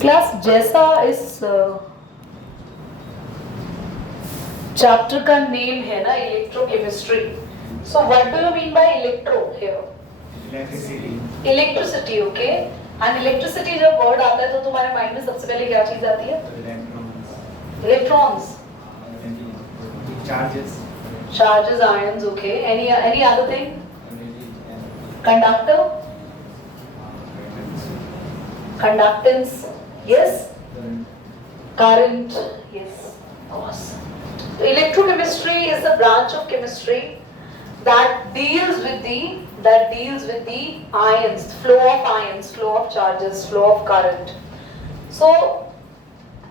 Class जैसा इस chapter का नेम है ना, electrochemistry. So what do you mean by electro here? Electricity. Okay. And electricity जब वर्ड आता है तो तुम्हारे माइंड में सबसे पहले क्या चीज आती है? Electrons. Charges, ions. Okay. Any other thing? Conductor, conductance, yes. Current, yes, of course. So electrochemistry is the branch of chemistry that deals with the ions, flow of charges, flow of current. So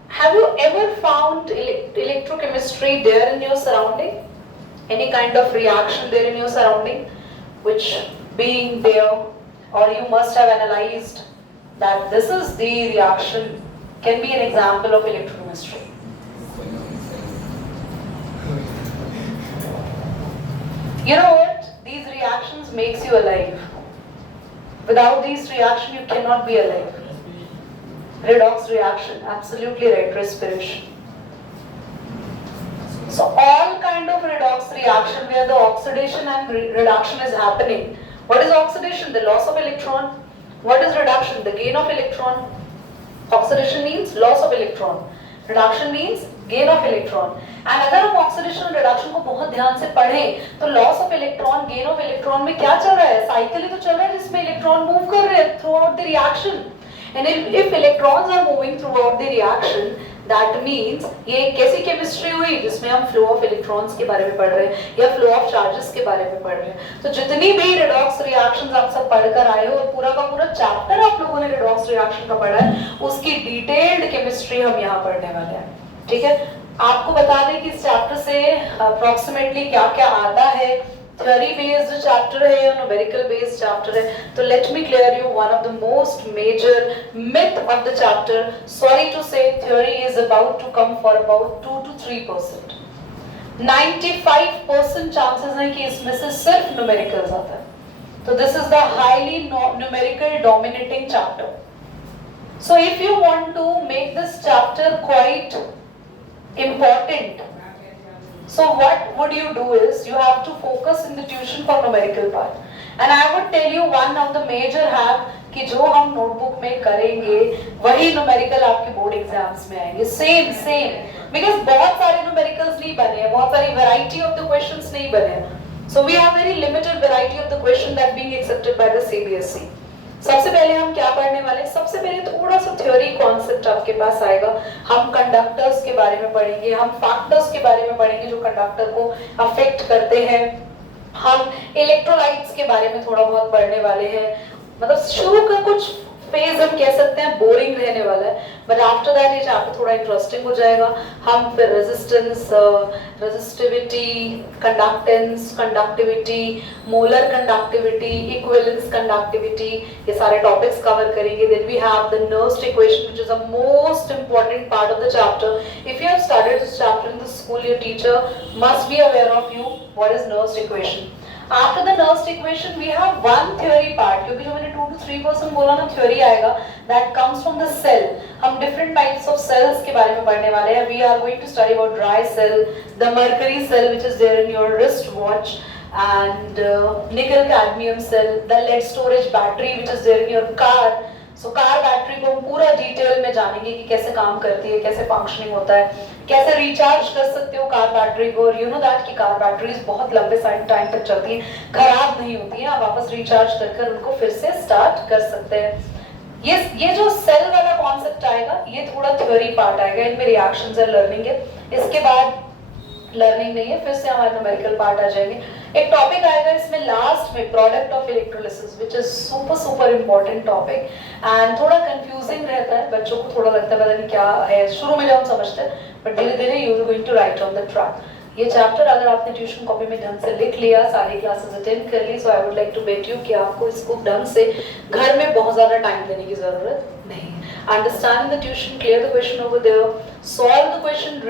have you ever found electrochemistry there in your surrounding? Any kind of reaction there in your surrounding which being there, or you must have analyzed that this is the reaction, can be an example of electrochemistry. You know what? These reactions makes you alive. Without these reaction you cannot be alive. Redox reaction, absolutely right. Respiration. So all kind of redox reaction where the oxidation and reduction is happening. What is oxidation? The loss of electron. What is reduction? The gain of electron. Oxidation means loss of electron. Reduction means gain of electron. And अगर हम oxidation और reduction को बहुत ध्यान से पढ़ें तो loss of electron, gain of electron में क्या चल रहा है? साइकिल ही तो चल रहा है जिसमें इलेक्ट्रॉन मूव कर रहे हैं throughout the reaction. And if electrons are moving throughout the reaction, that means ये कैसी केमिस्ट्री हुई जिसमें हम फ्लो ऑफ इलेक्ट्रॉन्स के बारे में पढ़ रहे हैं या फ्लो ऑफ चार्जेस के बारे में पढ़ रहे हैं. तो जितनी भी रिडॉक्स रिएक्शंस आप सब पढ़कर आए हो और पूरा का पूरा चैप्टर आप लोगों ने रिडॉक्स रिएक्शन का पढ़ा है, उसकी डिटेल्ड केमिस्ट्री हम यहाँ पढ़ने वाले हैं. ठीक है. आपको बता दें कि इस चैप्टर से अप्रोक्सीमेटली क्या क्या आता है. थ्योरी बेस्ड चैप्टर है या न्यूमेरिकल बेस्ड चैप्टर है. तो let me clear you one of the most major myth of the chapter. Sorry to say theory is about to come for about 2 to 3%. 95% chances है कि इसमें से सिर्फ numericals आता है. तो this is the highly numerical dominating chapter. So if you want to make this chapter quite important, so what would you do is you have to focus in the tuition for numerical part, and I would tell you one of the major hack कि जो हम notebook में करेंगे वही numerical आपके board exams में आएंगे. Same because बहुत सारे न्यूमेरिकल्स नहीं बने हैं, बहुत सारी वैरायटी ऑफ द क्वेश्चंस नहीं बने हैं. So we have very limited variety of the question that being accepted by the CBSE. सबसे पहले हम क्या पढ़ने वाले? सबसे पहले थोड़ा सा थ्योरी कॉन्सेप्ट आपके पास आएगा. हम कंडक्टर्स के बारे में पढ़ेंगे, हम फैक्टर्स के बारे में पढ़ेंगे जो कंडक्टर को अफेक्ट करते हैं. हम इलेक्ट्रोलाइट्स के बारे में थोड़ा बहुत पढ़ने वाले हैं. मतलब शुरू का कुछ फेज हम कह सकते हैं बोरिंग रहने वाला है, बट आफ्टर दैट ये चैप्टर थोड़ा इंटरेस्टिंग हो जाएगा. हम फिर resistance, resistivity, conductance, conductivity, molar conductivity, equivalence conductivity, ये सारे टॉपिक्स कवर करेंगे. Then we have the Nernst equation which is a most important part of the chapter. If you have studied this chapter in the school, your teacher must be aware of you what is Nernst equation. After the Nernst equation, we have one theory part, क्योंकि जो मैंने 2 to 3% बोला ना theory आएगा, that comes from the cell. हम different types of cells के बारे में पढ़ने वाले हैं. We are going to study about dry cell, the mercury cell which is there in your wrist watch, and nickel cadmium cell, the lead storage battery which is there in your car. So car battery को हम पूरा detail में जानेंगे कि कैसे काम करती है, कैसे फंक्शनिंग होता है, कैसे रिचार्ज कर सकते हो कार बैटरी को. और यू नो दैट कि कार बैटरीज बहुत लंबे टाइम तक चलती हैं, खराब नहीं होती हैं. आप वापस रिचार्ज कर उनको फिर से स्टार्ट कर सकते हैं. ये जो सेल वाला कॉन्सेप्ट आएगा ये थोड़ा थ्योरी पार्ट आएगा. इनमें रिएक्शंस एंड लर्निंग है. इसके बाद लर्निंग नहीं है, फिर से हमारे न्यूमेरिकल पार्ट आ जाएंगे. एक टॉपिक आएगा इसमें लास्ट में, product of electrolysis, which is super important topic and थोड़ा कंफ्यूजिंग रहता है. बच्चों को थोड़ा लगता है पता नहीं क्या है शुरू में जब हम समझते हैं, बट धीरे धीरे you are going to right on the track. ये चैप्टर अगर आपने ट्यूशन कॉपी में ढंग से लिख लिया, सारी क्लासेस अटेंड कर ली, so I would like to bet you कि आपको इसको ढंग से घर में बहुत ज्यादा टाइम देने की जरूरत नहीं. Understand the tuition, clear the question over there, solve the question,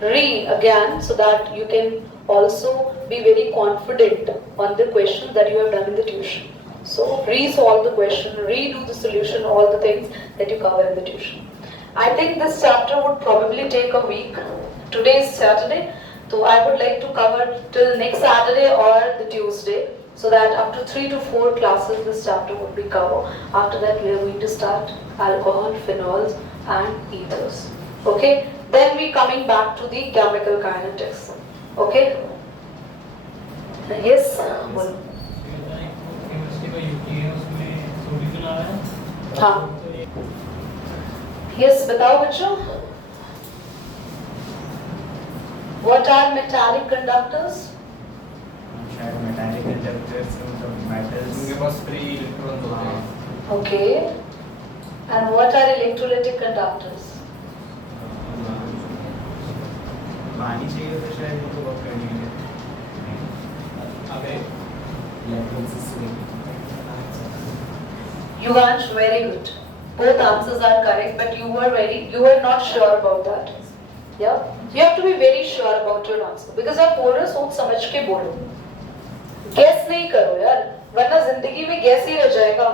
read again so that you can also be very confident on the questions that you have done in the tuition. So resolve the question, redo the solution, all the things. that you cover in the tuition. I think this chapter would probably take a week. Today is Saturday, so I would like to cover till next Saturday or the Tuesday, so that up to 3 to 4 classes this chapter would be covered. After that we are going to start alcohol, phenols and ethers. Okay, then we coming back to the chemical kinetics. Okay, yes, बोलो. हाँ. Yes, बताओ बच्चों. What are metallic conductors? Metallic conductors of metals. उनके पास free electrons होते हैं. Okay. And what are electrolytic conductors? पानी चाहिए तो शायद उनको वर्क करने के लिए. अबे इलेक्ट्रोसिस. Yuvansh, very good. Both answers are correct, but you were not sure about that. Yeah? You have to be very sure about your answer. Because आप बोल रहे हो सोच समझ के बोलो. Guess नहीं करो यार, वरना जिंदगी में guess ही रह जाएगा.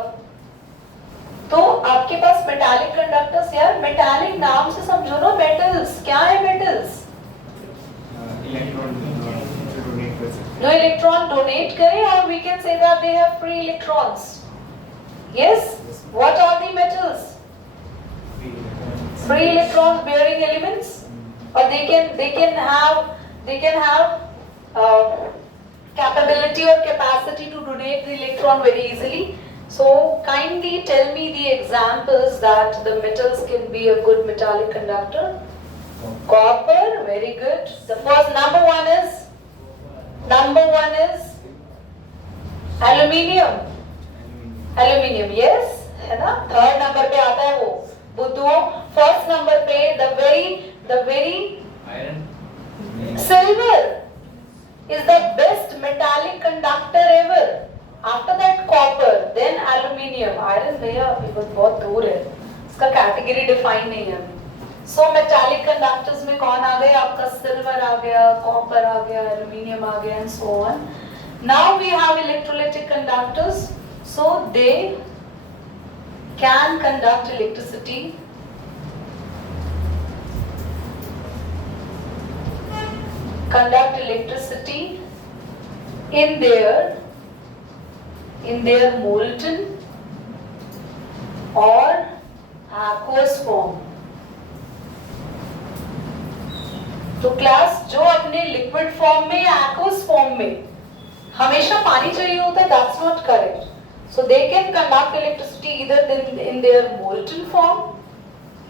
तो आपके पास metallic conductors यार, metallic नाम से समझो ना metals. क्या है metals? इलेक्ट्रॉन डोनेट कर सकते. No electron donate करे, or we can say that they have free electrons. Yes? What are the metals? Free electron bearing elements, or they can have capability or capacity to donate the electron very easily. So kindly tell me the examples that the metals can be a good metallic conductor. Copper, very good. The first number one is aluminium. Aluminium, yes, है ना. Third number पे आता है वो बुद्धू. First number पे the very iron. silver is the best metallic conductor ever. After that copper, then aluminium. Iron भैया बहुत दूर है, इसका कैटेगरी डिफाइन नहीं है. So metallic conductors में कौन आ गए आपका? silver आ गया, copper आ गया, aluminium आ गया, and so on. Now we have electrolytic conductors. So they can conduct electricity. Conduct electricity in their molten or aqueous form. तो क्लास जो अपने लिक्विड फॉर्म में या aqueous फॉर्म में हमेशा पानी चाहिए होता है, that's not correct. So they can conduct electricity either in their molten form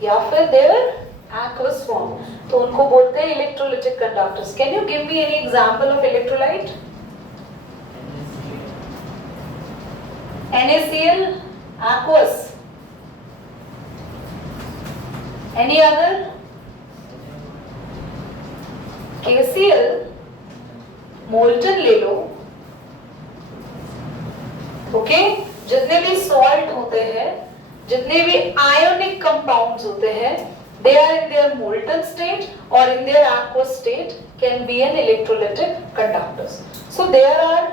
या फिर their aqueous form. तो उनको बोलते हैं electrolytic conductors. Can you give me any example of electrolyte? NaCl, aqueous. Any other? KCl, molten ले लो. Okay, जितने भी salt होते हैं, जितने भी आयोनिक कंपाउंड्स होते हैं, they are in their molten state or in their aqueous state, can be an electrolytic conductors. So there are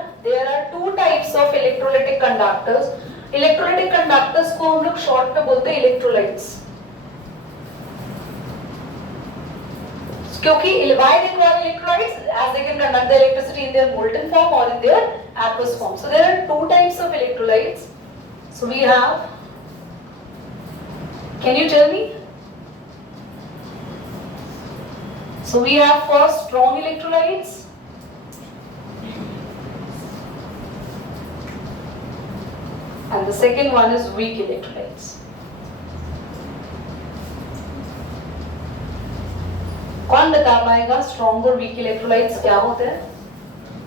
two types of electrolytic conductors. Electrolytic conductors को हम लोग शॉर्ट में बोलते हैं electrolytes. क्योंकि why they call electrolytes? As they can conduct the electricity in their molten form or in their aqueous form. So there are two types of electrolytes. So we have, can you tell me? So we have first strong electrolytes. And the second one is weak electrolytes. कौन बता पाएगा strong और weak electrolytes क्या होते हैं?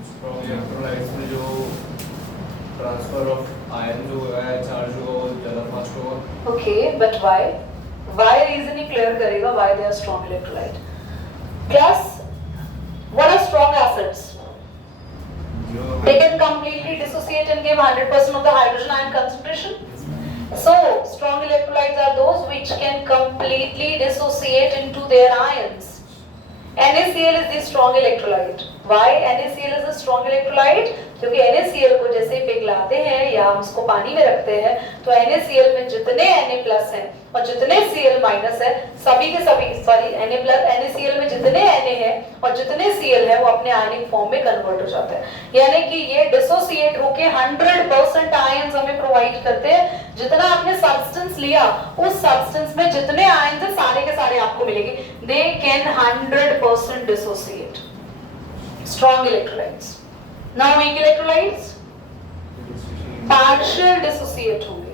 Strong electrolytes में जो transfer of iron जो है चार्ज होगा वो ज़्यादा फास्ट होगा. Okay, but why? Why reason ही क्लियर करेगा why they are strong electrolyte. Class, what are strong acids? They can completely dissociate and give 100% of the hydrogen ion concentration. So, strong electrolytes are those which can completely dissociate into their ions. NaCl is the strong electrolyte. Why NaCl is a strong electrolyte? क्योंकि NaCl को जैसे ही पिघलाते हैं या हम उसको पानी में रखते हैं तो NaCl में जितने Na+ हैं और जितने Cl- है सभी के सभी NaCl में जितने Na है और जितने Cl है वो अपने आयनिक फॉर्म में कन्वर्ट हो जाते हैं, यानी कि ये डिसोसिएट होके 100% आयंस हमें प्रोवाइड करते हैं। जितना आपने सब्सटेंस लिया उस सब्सटेंस में जितने आयन थे सारे के सारे आपको मिलेंगे। They can 100% dissociate. Strong electrolytes. Now weak electrolytes partial dissociate होंगे,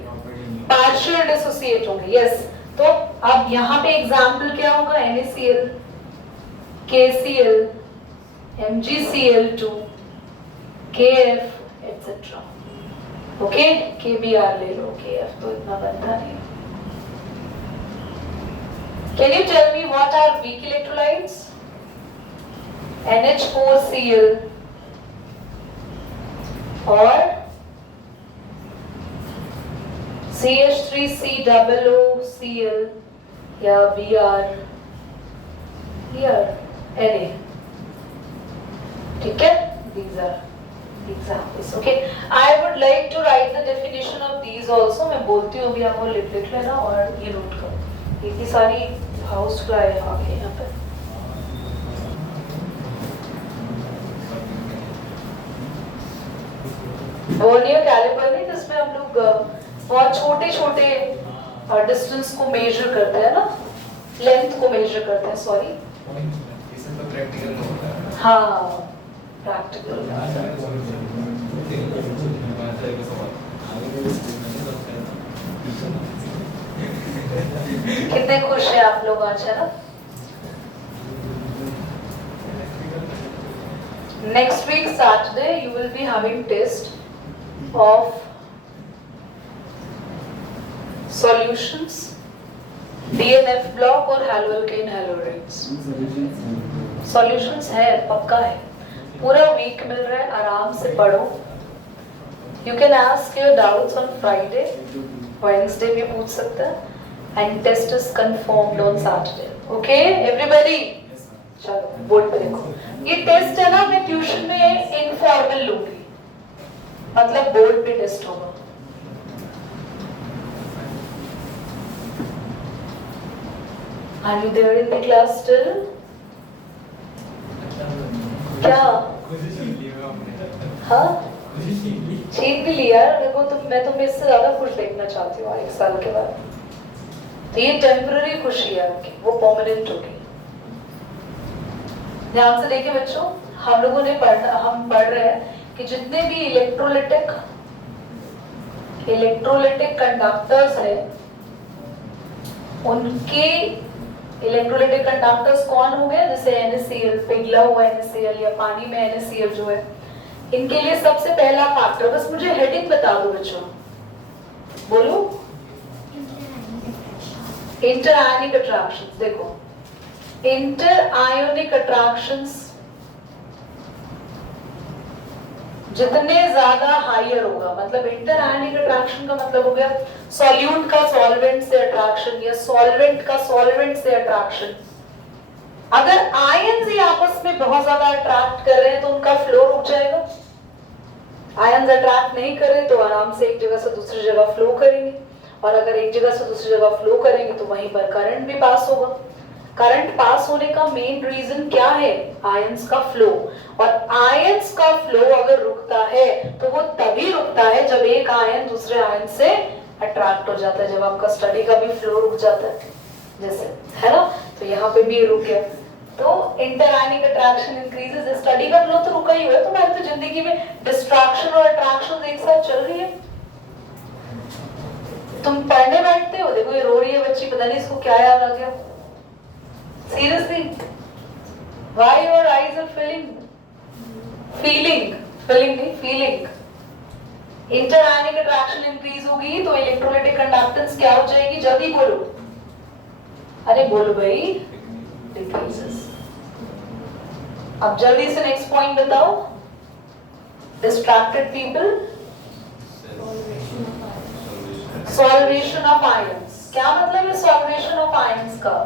पार्शियल डिसोसिएट होंगे। यस, तो अब यहाँ पे एग्जाम्पल क्या होगा? NaCl, KCl, MgCl2, KF etcetera. Okay, KBr ले लो, KF तो इतना बनता नहीं। Can you tell me what are weak electrolytes? NH4Cl or CH3COOCl या Br here Na। ठीक है, these are examples. Okay, I would like to write the definition of these also. मैं बोलती हूँ अभी, आप वो लिख लेना और ये नोट करो। इतनी सारी हाउस फ्लाई आ गई यहाँ पे। वर्नियर कैलिपर नहीं जिसमें हम लोग बहुत छोटे छोटे डिस्टेंस को मेजर करते हैं ना, लेंथ को मेजर करते हैं, सॉरी। इससे तो प्रैक्टिकल होता है। हाँ, प्रैक्टिकल। कितने खुश हैं आप लोग आज, है ना? Next week Saturday you will be having test of solutions, DNF block और haloalkane haloarates। Solutions है, पक्का है, पूरा वीक मिल रहा है, आराम से पढ़ो। You can ask your doubts on Friday, Wednesday भी पूछ सकते हैं, and test is confirmed on Saturday। Okay, everybody? चलो बोर्ड पे देखो। ये टेस्ट है ना, मैं ट्यूशन में इनफॉर्मल लूंगी, मतलब बोर्ड पे टेस्ट होगा। Are you there in the class still? क्या? हाँ? छीन भी लिया। देखो मैं तुम्हें इससे ज्यादा खुश देखना चाहती हूँ 1 साल के बाद। तो ये टेम्पररी खुशी है आपकी, वो परमानेंट होगी। ध्यान से देखिए बच्चों, हम लोगों ने हम पढ़ रहे हैं कि जितने भी इलेक्ट्रोलिटिक कंडक्टर्स हैं, उनके इलेक्ट्रोलिटिक कंडक्टर्स कौन हो गए? जैसे NaCl, पिघला हुआ NaCl या पानी में NaCl जो है, इनके लिए सबसे पहला फैक्टर, बस मुझे हेडिंग बता दो बच्चों, बोलो। इंटर आयनिक अट्रैक्शंस। देखो, इंटर आयोनिक अट्रैक्शंस जितने ज्यादा हायर होगा, मतलब इंटर आयनिक अट्रैक्शन का मतलब हो गया सॉल्यूट का सॉल्वेंट से अट्रैक्शन या सॉल्वेंट का सॉल्वेंट से अट्रैक्शन। अगर आयंस ही आपस में बहुत ज्यादा अट्रैक्ट कर रहे हैं तो उनका फ्लो रुक जाएगा। आयंस अट्रैक्ट नहीं कर रहे तो आराम से एक जगह से दूसरी जगह फ्लो करेंगे, और अगर एक जगह से दूसरी जगह फ्लो करेंगे तो वहीं पर करंट भी पास होगा। करंट पास होने का मेन रीजन क्या है? आयंस का फ्लो। और आयंस का फ्लो अगर रुकता है तो वो तभी रुकता है जब एक आयन दूसरे आयन से अट्रैक्ट हो जाता है, जब आपका स्टडी का भी फ्लो रुक जाता है, जैसे, है ना? तो यहाँ पे भी रुक गया। तो इंटर आयनिक अट्रैक्शन इंक्रीजेस, स्टडी का फ्लो तो रुका ही हुआ है, तुम्हारी तो जिंदगी में डिस्ट्रैक्शन और अट्रैक्शन एक साथ चल रही है। तुम पढ़ने बैठते हो, देखो ये रो रही है बच्ची, पता नहीं इसको क्या याद आ गया। Seriously, why your eyes are feeling? Interionic attraction increase होगी तो इलेक्ट्रोलाइटिक कंडक्टेंस क्या हो जाएगी? जल्दी बोलो, अरे बोलो भाई, डिक्रीजेस। अब जल्दी से नेक्स्ट पॉइंट बताओ। Distracted people, solvation of ions. क्या मतलब है सॉल्वेशन ऑफ आयंस का?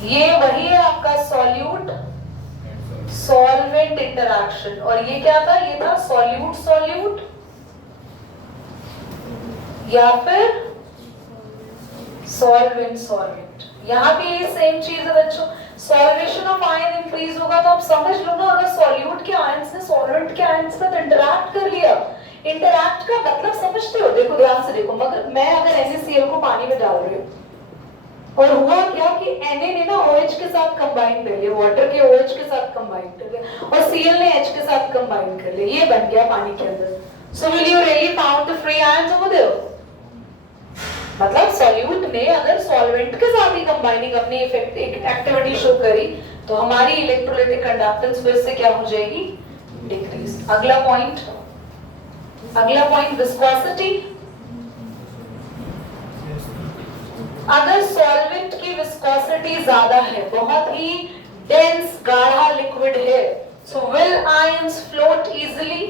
ये वही है आपका सॉल्यूट सॉल्वेंट इंटरैक्शन, और ये क्या था, ये था सॉल्यूट सॉल्यूट या फिर सॉल्वेंट सॉल्वेंट। यहाँ भी ये सेम चीज है बच्चों, सॉल्वेशन ऑफ आयन इंक्रीज होगा तो आप समझ लो ना, अगर सॉल्यूट के आयंस ने सॉल्वेंट के आयंस से इंटरैक्ट कर लिया, इंटरैक्ट का मतलब समझते हो, देखो ध्यान से देखो, मगर मैं अगर NaCl को पानी में डाल रही हूँ और हुआ क्या कि Na ने ना OH के साथ कंबाइन कर लिया, वाटर के OH के साथ कंबाइन कर लिया, और Cl ने H के साथ कंबाइन कर लिया, ये बन गया पानी के अंदर। So will you really found the free ions over there? मतलब सॉल्यूट ने अगर सॉल्वेंट के साथ ही कंबाइनिंग अपनी एक्टिविटी शो करी तो हमारी इलेक्ट्रोलाइटिक कंडक्टेंस फिर से क्या हो जाएगी, डिक्रीज। अगला पॉइंट विस्कोसिटी। अगर सॉल्वेंट की विस्कोसिटी ज्यादा है, बहुत ही डेंस गाढ़ा लिक्विड है, so will ions float easily?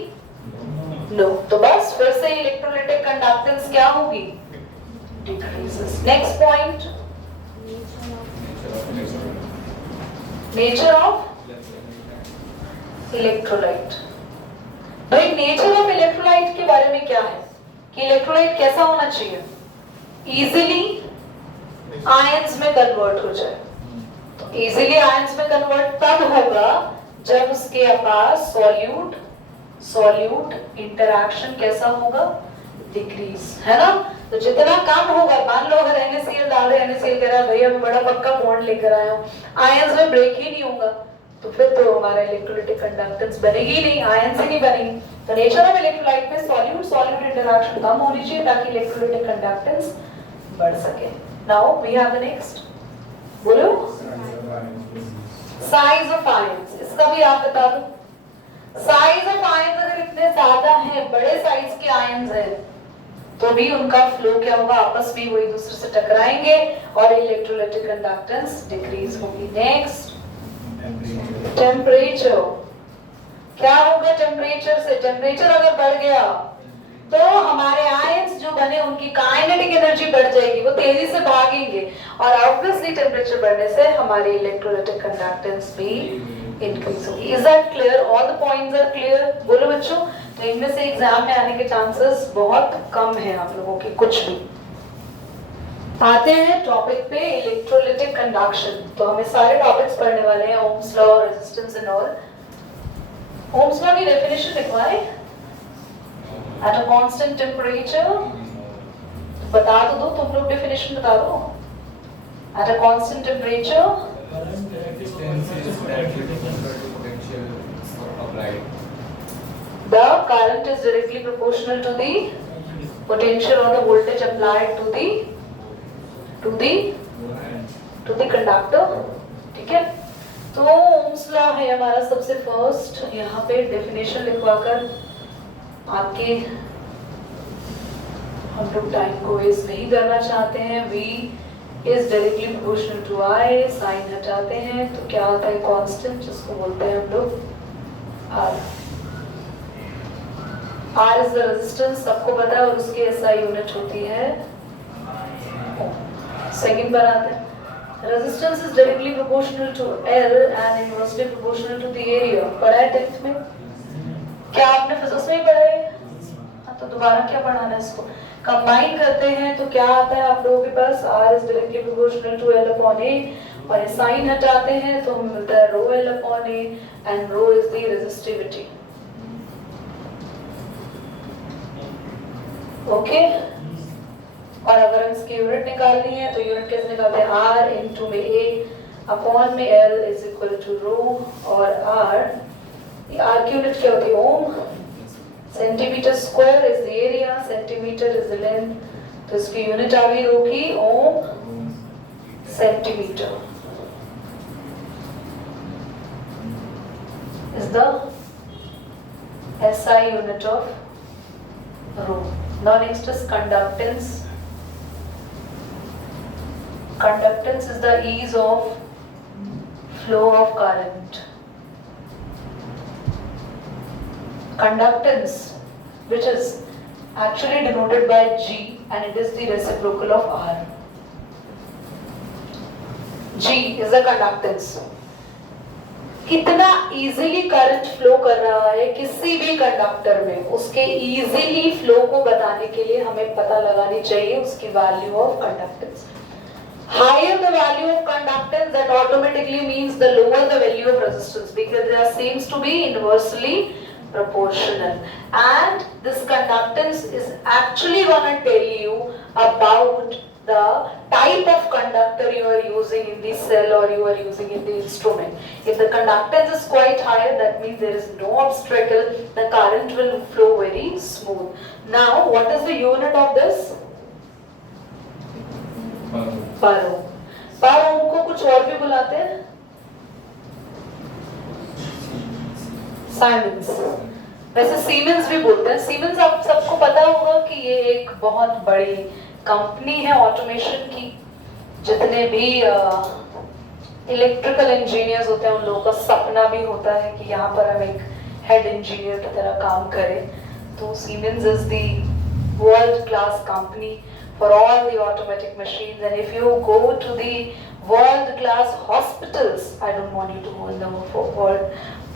No. तो बस फिर से इलेक्ट्रोलाइटिक कंडक्टेंस क्या होगी, decreases. Next point, nature of electrolyte. भाई nature of electrolyte के बारे में क्या है कि इलेक्ट्रोलाइट कैसा होना चाहिए, इजीली आयंस में कन्वर्ट हो जाए। तो इजीली आयंस में कन्वर्ट तब होगा जब उसके पास सॉल्यूट इंटरैक्शन कैसा होगा, डिक्रीज, है ना। तो जितना कम होगा, मान लो अगर NaCl डाल रहे, NaCl कह रहा है भैया मैं बड़ा पक्का बॉन्ड लेकर आया हूँ, आयंस में ब्रेक ही नहीं होगा, तो फिर तो हमारा इलेक्ट्रोलाइटिक कंडक्टेंस बनेगी नहीं, आयंस ही नहीं बनेगी। तो नेचर ऑफ इलेक्ट्रोलाइट में सॉल्यूट इंटरैक्शन कम होनी चाहिए ताकि इलेक्ट्रोलाइटिक कंडक्टेंस बढ़ सके। Now we have the next, बोलो, साइज ऑफ आयंस। इसका भी आप बता दो, साइज ऑफ आयंस अगर इतने ज्यादा है, बड़े साइज के आयंस है, तो भी उनका फ्लो क्या होगा, आपस में वो एक दूसरे से टकराएंगे और इलेक्ट्रोलाइटिक कंडक्टेंस डिक्रीज होगी। Next, temperature. क्या होगा टेम्परेचर से, टेम्परेचर अगर बढ़ गया तो हमारे आयंस जो बने उनकी काइनेटिक एनर्जी बढ़ जाएगी, वो तेजी से भागेंगे, और ऑब्वियसली टेम्परेचर बढ़ने से हमारी इलेक्ट्रोलाइटिक कंडक्टेंस भी इंक्रीज होगी। Is that clear? All the points are clear? बोलो बच्चों। तो इनमें से एग्जाम में आने के चांसेस बहुत कम है आप लोगों के, कुछ भी। आते हैं टॉपिक पे, इलेक्ट्रोलाइटिक कंडक्शन। तो हमें सारे टॉपिक्स पढ़ने वाले हैं, Ohm's law, resistance and all. Ohm's law की डेफिनेशन लिखवाएं, एट अ कांस्टेंट टेम्परेचर, बता तो दो तुम लोग, डेफिनेशन बता दो। At a constant temperature the current is directly proportional to the potential or the voltage applied to the conductor, ठीक है। तो ओम्स लॉ है हमारा सबसे फर्स्ट, यहाँ पे डेफिनेशन लिखवाकर आपके हम लोग टाइम को वेस्ट नहीं करना चाहते हैं। V is directly proportional to I, sign हटाते हैं तो क्या आता है, कांस्टेंट, जिसको बोलते हैं हम लोग R। R is the resistance, सबको पता है, और उसकी SI यूनिट होती है। सेकंड पर आते हैं, resistance is directly proportional to L and inversely proportional to the area। पढ़ा है 10th में? क्या आपने फिजिक्स में पढ़ा है? हाँ, तो दोबारा क्या पढ़ाना है इसको? कंबाइन करते हैं तो क्या आता है आप लोगों के पास, R is directly proportional to L upon A, और साइन हटाते हैं तो हमें मिलता है rho L upon A, and rho is the resistivity। Okay, और अगर हम इसकी यूनिट निकालनी है तो यूनिट कैसे निकालते हैं, R into में A अपॉन में L is equal to rho, और R की यूनिट क्या होती है, ohm. Centimetre square is the area, centimetre is the length, तो इसकी यूनिट आ गई रो की, ohm centimetre is the SI unit of rho. Now next is conductance. Conductance is the ease of flow of current. Conductance, which is actually denoted by G, and it is the reciprocal of R. G is the conductance. कितना easily current flow कर रहा है किसी भी conductor में, उसके easily flow को बताने के लिए हमें पता लगानी चाहिए उसकी value of conductance. Higher the value of conductance, that automatically means the lower the value of resistance, because they seems to be inversely proportional. And this conductance is actually gonna tell you about the type of conductor you are using in the cell or you are using in the instrument. If the conductance is quite higher, that means there is no obstacle, the current will flow very smooth. Now, what is the unit of this? पर ओम. पर ओम को कुछ और भी बुलाते हैं, साइमेंस. वैसे siemens भी बोलते हैं. सीमेंस आप सबको पता होगा कि ये एक बहुत बड़ी कंपनी है ऑटोमेशन की. जितने भी इलेक्ट्रिकल इंजीनियर्स होते हैं उन लोगों का सपना भी होता है कि यहाँ पर हम एक हेड इंजीनियर की तरह काम करें. तो siemens is the world class company for all the automatic machines. And if you go to the world class hospitals, I don't want you to go in the world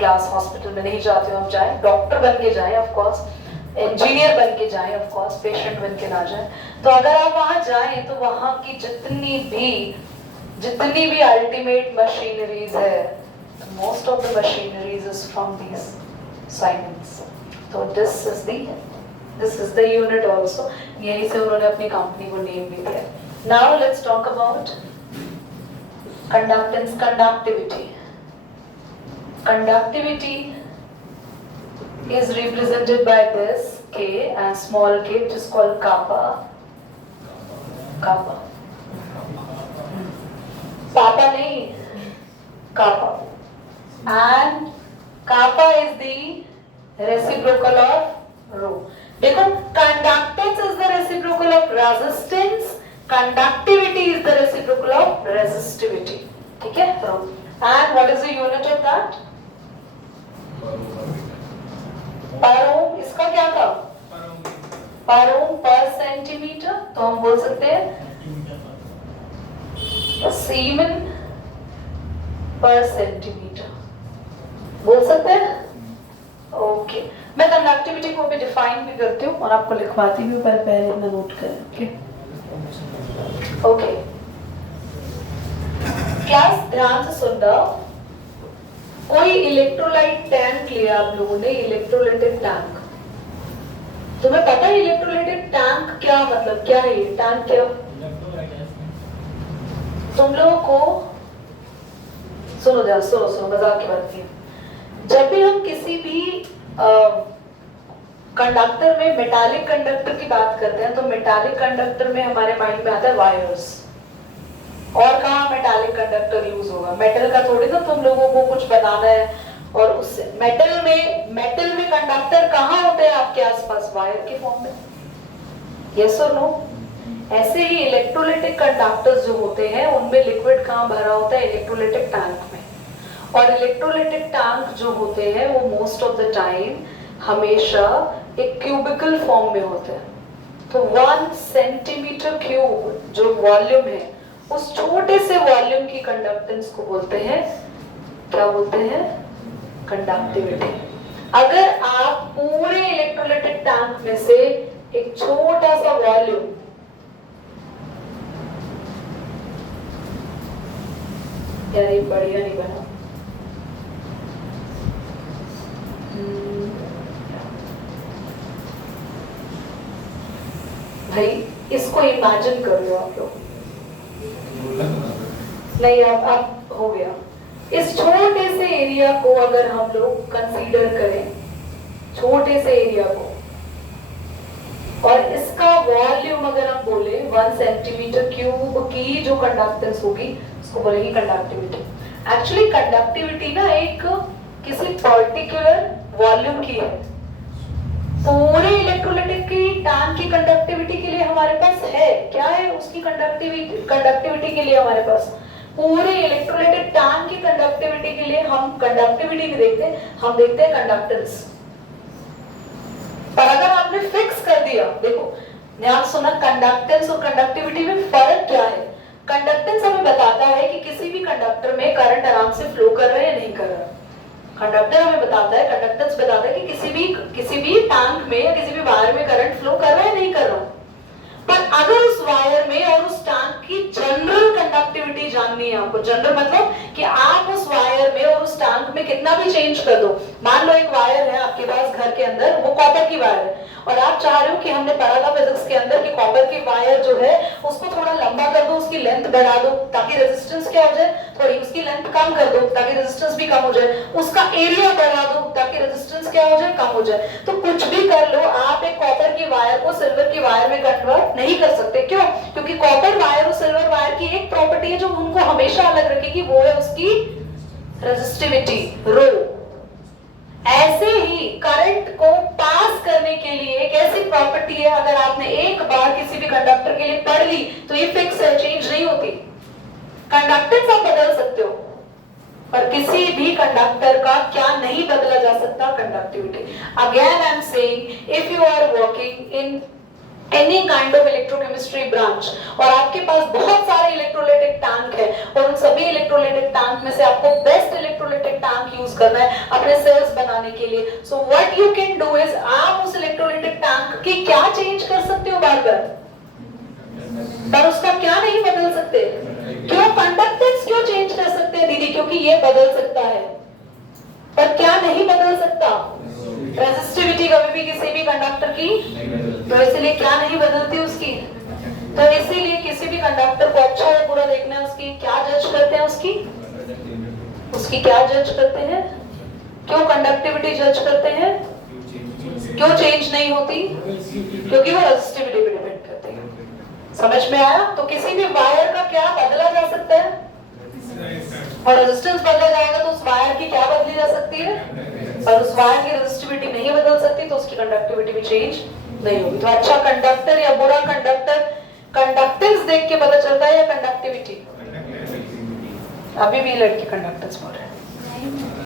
class hospital में नहीं जाते हो आप, जाए doctor बन के जाए of course, engineer बन के जाए of course, पेशेंट बन के ना जाए. तो अगर आप वहाँ जाएं तो वहाँ की जितनी भी अल्टीमेट मशीनरीज है, most of the machineries is from these Siemens. So this is the unit also. यही से उन्होंने अपनी कंपनी को नेम भी दिया. Now let's talk about conductance, conductivity. Conductivity is represented by this K and small k, which is called kappa. Kappa. Papa नहीं, kappa. And kappa is the reciprocal of rho. देखो, conductance is the reciprocal of resistance, conductivity is the reciprocal of resistivity. ठीक है? And what is the unit of that? पर ओम. इसका क्या था? पर ओम पर सेंटीमीटर. तो हम बोल सकते हैं सीमेन पर सेंटीमीटर. बोल सकते हैं? ओके. मैं कंडक्टिविटी को भी डिफाइन भी करती हूँ और आपको लिखवाती भी हूँ, पर पहले इतना नोट करें. ओके. क्लास ध्यान से सुनना. कोई इलेक्ट्रोलाइट टैंक लिया आप लोगों ने, इलेक्ट्रोलाइटिक टैंक. तुम्हें पता है इलेक्ट्रोलाइटिक टैंक क्या मतलब, क्या है ये टैंक? क्या तुम लोगों को सुनो ध्यान, सुनो मजाक की बात नहीं. जब भी हम किसी भी कंडक्टर में मेटालिक कंडक्टर की बात करते हैं तो मेटालिक कंडक्टर में हमारे माइंड में आता है वायर्स. और कहाँ मेटालिक कंडक्टर यूज होगा? मेटल का थोड़ी ना तुम लोगों को कुछ बनाना है. और उससे मेटल में कंडक्टर कहाँ होते हैं आपके आसपास? वायर के फॉर्म में. यस और नो? ऐसे ही इलेक्ट्रोलाइटिक कंडक्टर्स जो होते हैं उनमें लिक्विड कहाँ भरा होता है? इलेक्ट्रोलाइटिक टैंक में. और इलेक्ट्रोलाइटिक टैंक जो होते हैं वो मोस्ट ऑफ द टाइम हमेशा एक क्यूबिकल फॉर्म में होते हैं. तो 1 सेंटीमीटर क्यूब जो वॉल्यूम है, उस छोटे से वॉल्यूम की कंडक्टेंस को बोलते हैं, क्या बोलते हैं? कंडक्टिविटी. अगर आप पूरे इलेक्ट्रोलाइटिक टैंक में से एक छोटा सा वॉल्यूम, यार ये बढ़िया नहीं बना. भाई इसको इमेजिन कर लो आप लोग. नहीं, अब हो गया. इस छोटे से एरिया को अगर हम लोग कंसीडर करें, छोटे से एरिया को, और इसका वॉल्यूम अगर हम बोले 1 सेंटीमीटर क्यूब की जो कंडक्टेंस होगी उसको बोलेंगे कंडक्टिविटी. एक्चुअली कंडक्टिविटी ना एक किसी पर्टिकुलर वॉल्यूम की है. पूरे इलेक्ट्रोलाइटिक की टैंक की कंडक्टिविटी के लिए हमारे पास है क्या है? उसकी कंडक्टिविटी के लिए हमारे पास पूरे इलेक्ट्रोलाइटिक टैंक की कंडक्टिविटी के लिए हम कंडक्टिविटी भी देखते हैं, हम देखते हैं कंडक्टेंस. पर अगर आपने फिक्स कर दिया, देखो ध्यान सुना, कंडक्टेंस और कंडक्टिविटी में फर्क क्या है? कंडक्टेंस हमें बताता है कि किसी भी कंडक्टर में करंट आराम से फ्लो कर रहा है या नहीं कर रहा. कंडक्टर हमें बताता है, कंडक्टेंस बताता है कि किसी भी टैंक में या किसी भी वायर में करंट फ्लो कर रहा है नहीं कर रहा। पर अगर उस वायर में और उस टैंक की जनरल कंडक्टिविटी जाननी है आपको, जनरल मतलब कि आप उस वायर में और उस टैंक में कितना भी चेंज कर दो। मान लो एक वायर है आपके पास घर के अंदर, वो कॉपर की वायर है और आप चाह रहे हो कि हमने पढ़ा था फिजिक्स के अंदर कि कॉपर की वायर जो है उसको थोड़ा लंबा कर दो, उसकी लेंथ बढ़ा दो ताकि रेजिस्टेंस क्या हो जाए, थोड़ी उसकी लेंथ कम कर दो ताकि रेजिस्टेंस भी कम हो जाए, उसका एरिया बढ़ा दो ताकि रेजिस्टेंस क्या हो जाए, कम हो जाए। तो कुछ भी कर लो, आप एक कॉपर की वायर को सिल्वर की वायर में कन्वर्ट नहीं कर सकते। क्यों? क्योंकि कॉपर वायर और सिल्वर वायर की एक प्रॉपर्टी है जो उनको हमेशा अलग रखेगी, वो है उसकी रेजिस्टिविटी, रो। ऐसे ही करंट को पास करने के लिए एक ऐसी प्रॉपर्टी है, अगर आपने एक बार किसी भी कंडक्टर के लिए पढ़ ली तो ये फिक्स है, चेंज नहीं होती। कंडक्टेंस आप बदल सकते हो पर किसी भी कंडक्टर का क्या नहीं बदला जा सकता, conductivity. Again I am saying, if you are working in any kind of electrochemistry branch और आपके पास बहुत सारे इलेक्ट्रोलाइटिक टैंक है और उन सभी इलेक्ट्रोलाइटिक टैंक में से आपको बेस्ट इलेक्ट्रोलाइटिक टैंक यूज करना है अपने सेल्स बनाने के लिए, so what you can do is, आप उस इलेक्ट्रोलाइटिक टैंक की क्या चेंज कर सकते हो बार बार, पर उसका क्या नहीं बदल सकते। क्यों? कंडक्टेंस क्यों चेंज कर सकते हैं दीदी? क्योंकि ये बदल सकता है पर क्या नहीं बदल सकता, रेजिस्टिविटी कभी भी किसी भी कंडक्टर की, तो इसलिए क्या नहीं बदलती उसकी। तो इसीलिए किसी भी कंडक्टर को अच्छा या बुरा देखना है, उसकी क्या जज करते हैं, उसकी क्या जज करते हैं, क्यों कंडक्टिविटी जज करते हैं, क्यों चेंज नहीं होती, क्योंकि वो रेजिस्टिविटी पे डिपेंड करती है। समझ में आया? तो किसी भी वायर का क्या बदला जा सकता है, और रेजिस्टेंस बदला जाएगा तो उस वायर की क्या बदली जा सकती है, पर उस वायर की रेजिस्टिविटी नहीं बदल सकती तो उसकी कंडक्टिविटी भी चेंज नहीं होगी। तो अच्छा कंडक्टर या बुरा कंडक्टर कंडक्टेंस देख के पता चलता है या कंडक्टिविटी? अभी भी लड़की कंडक्टेंस बोल रहे हैं।